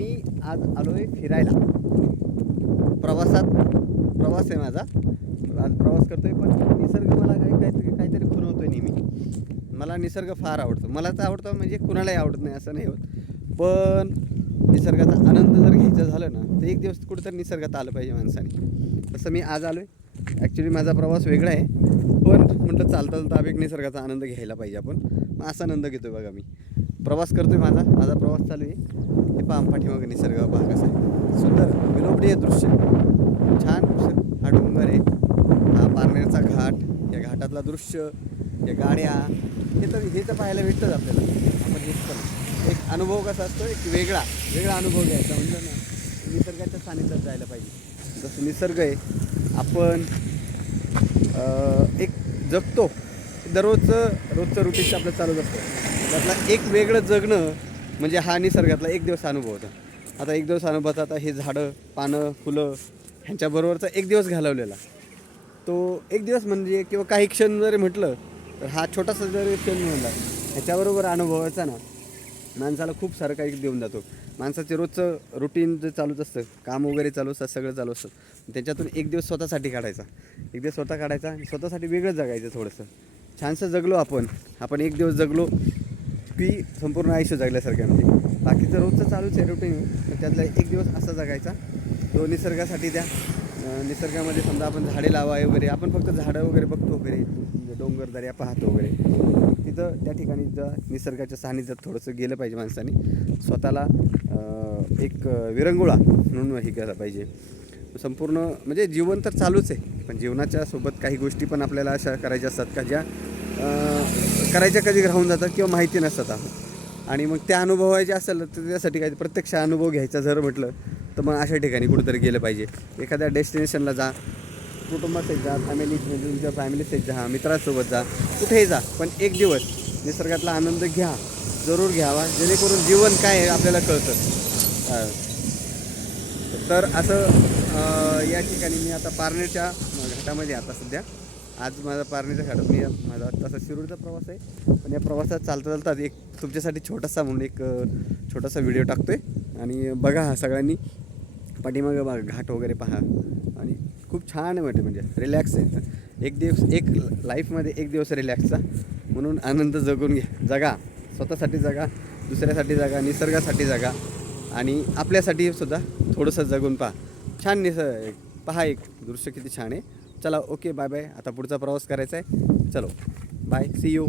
मी आज आलो आहे फिरायला. प्रवास आहे माझा. आज प्रवास करतो आहे, पण निसर्ग मला काहीतरी खुणवतो आहे नेहमी. मला निसर्ग फार आवडतो. मलाच आवडतं म्हणजे कुणालाही आवडत नाही असं नाही होत. पण निसर्गाचा आनंद जर घ्यायचा झालं ना, तर एक दिवस कुठंतरी निसर्गात आलं पाहिजे माणसाने. तसं मी आज आलो आहे. ॲक्च्युली माझा प्रवास वेगळा आहे, पण म्हटलं चालता एक निसर्गाचा आनंद घ्यायला पाहिजे आपण. मग असा आनंद घेतो आहे बघा. मी प्रवास करतो आहे, माझा प्रवास चालू आहे. हे पहा पाठीमागं निसर्ग पहा कसं आहे सुंदर विलोभनीय दृश्य, छान. हा डोंगर आहे, हा पारनेरचा घाट, या घाटातला दृश्य, या गाड्या, हे तर पाहायला भेटतंच आपल्याला. आपण हेच करतो. एक अनुभव कसा असतो, एक वेगळा अनुभव घ्यायचा म्हणजे ना निसर्गाच्या सानिध्यात जायला पाहिजे. जसं निसर्ग आहे, आपण एक जगतो रोजचं रुटीन आपलं चालू असतं. त्यातला एक वेगळं जगणं म्हणजे हा निसर्गातला एक दिवस अनुभव होता. आता एक दिवस अनुभवाचा, आता हे झाडं, पानं, फुलं ह्यांच्याबरोबरचा एक दिवस घालवलेला, तो एक दिवस म्हणजे किंवा काही क्षण जरी म्हटलं तर हा छोटासा जरी क्षण म्हणला ह्याच्याबरोबर अनुभवायचा ना, माणसाला खूप सारं काही देऊन जातो. माणसाचे रोजचं रुटीन जे चालूच असतं, काम वगैरे चालू असतं, सगळं चालू असतं. त्याच्यातून एक दिवस स्वतःसाठी काढायचा, एक दिवस काढायचा आणि स्वतःसाठी वेगळं जगायचं. थोडंसं छानसं जगलो आपण एक दिवस जगलो की संपूर्ण आयुष्य जगल्यासारखं. म्हणजे बाकीचं रोजचं चालूच आहे रुटीन, तर त्यातला एक दिवस असा जगायचा तो निसर्गासाठी. त्या निसर्गामध्ये समजा आपण झाडे लावाय वगैरे, आपण फक्त झाडं वगैरे बघतो वगैरे, डोंगर दऱ्या पाहतो वगैरे, तिथं त्या ठिकाणी निसर्गाच्या सानिध्यात थोडंसं गेलं पाहिजे माणसाने. स्वतःला एक विरंगुळा म्हणून हे केलं पाहिजे. संपूर्ण म्हणजे जीवन तर चालूच आहे, पण जीवनाच्या सोबत काही गोष्टी पण आपल्याला अशा करायच्या असतात का ज्या करायच्या कधी राहून जातात किंवा माहिती नसतात. आणि मग त्या अनुभवायचे असेल तर त्यासाठी काही प्रत्यक्ष अनुभव घ्यायचा जर म्हटलं तर मग अशा ठिकाणी कुठेतरी गेलं पाहिजे. एखाद्या डेस्टिनेशनला जा, कुटुंबासहित जा, तुमच्या फॅमिलीसहित जा, मित्रांसोबत जा, कुठेही जा, पण एक दिवस निसर्गातला आनंद जरूर घ्यावा, जेणेकरून जीवन काय आहे आपल्याला कळतं. तर असं या ठिकाणी मी आता पारनेरच्या घाटामध्ये आता सध्या आज माझा पारनेरच्या घाटात माझा तसा शिरूरचा प्रवास आहे. पण या प्रवासात चालता एक तुमच्यासाठी छोटासा व्हिडिओ टाकतो आहे. आणि बघा हा सगळ्यांनी पाठीमागं बघा, घाट वगैरे पहा. आणि खूप छान आहे म्हणजे रिलॅक्स आहे. एक लाईफमध्ये एक दिवस रिलॅक्सचा म्हणून आनंद जगा. स्वतःसाठी जगा, दुसऱ्यासाठी जगा, निसर्गासाठी जगा आणि आपल्यासाठी सुद्धा थोडंसं जगून पहा. छान पहा एक दृश्य किती छान आहे. चला, ओके, बाय बाय. आता पुढचा प्रवास करायचा आहे. चलो, बाय, सी यू.